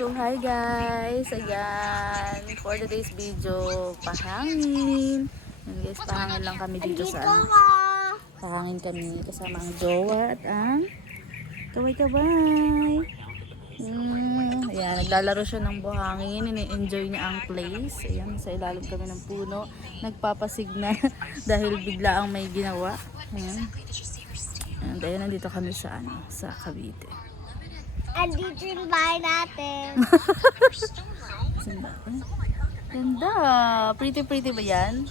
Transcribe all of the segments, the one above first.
So hi guys, ayan, for today's video, pahangin. Ayan guys, pahangin lang kami dito sa ano. Pahangin kami kasama ang jowa at ang kaway-kaway. Ayan, naglalaro siya ng buhangin, ini-enjoy niya ang place. Ayan, sa ilalim kami ng puno, nagpapasigna dahil bigla ang may ginawa. Ayan. And ayan, nandito kami sa ano, sa Cavite. Andito yung bahay natin. Ganda. Pretty ba yan?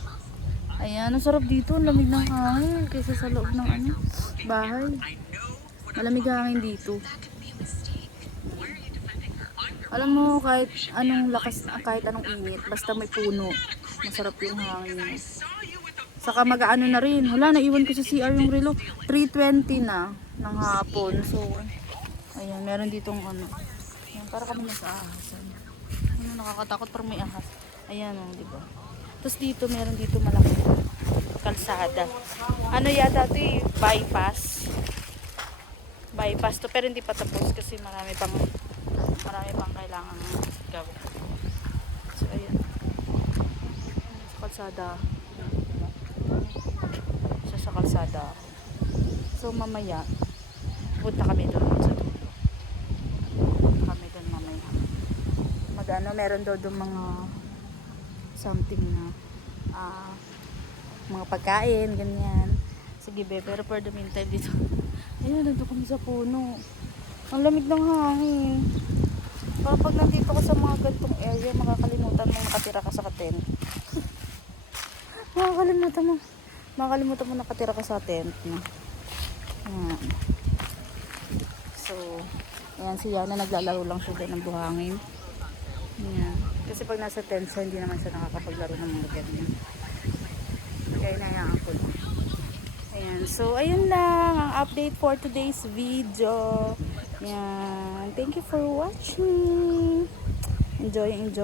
Ayan, ang sarap dito. Ang lamig ng hangin kaysa sa loob ng ano, bahay. Malamig hangin dito. Alam mo, kahit anong lakas, kahit anong init, basta may puno, masarap yung hangin. Saka mag-ano na rin. Wala, naiwan ko sa CR yung relo. 3:20 na ng hapon. So, ayan, meron ditong ano. Ayan, para kami nasa ahasan. Ano, nakakatakot pero may ahas. Ayan o, diba? Tapos dito, meron dito malaki kalsada. Ano yata ito eh? Bypass. Bypass to, pero hindi pa tapos kasi marami pang kailangan gawin. So, ayan. Sa kalsada. Sa kalsada. So, mamaya, punta kami doon sa ano, meron daw doon mga something na mga pagkain, ganyan. Sige be, pero for the meantime dito, ayun, nandito kami sa puno. Ang lamig ng hangin. Kapag nandito ka sa mga gantong area, makakalimutan mo nakatira ka sa tent. makakalimutan mo nakatira ka sa tent. Ayan. So, ayan si Yana, naglalaro lang siya din ng buhangin. Ayan. Kasi pag nasa tent siya, hindi naman siya nakakapaglaro ng mga ganyan. Kaya nayaan ko lang. Ayan. So, ayun lang ang update for today's video. Ayan. Thank you for watching. Enjoying.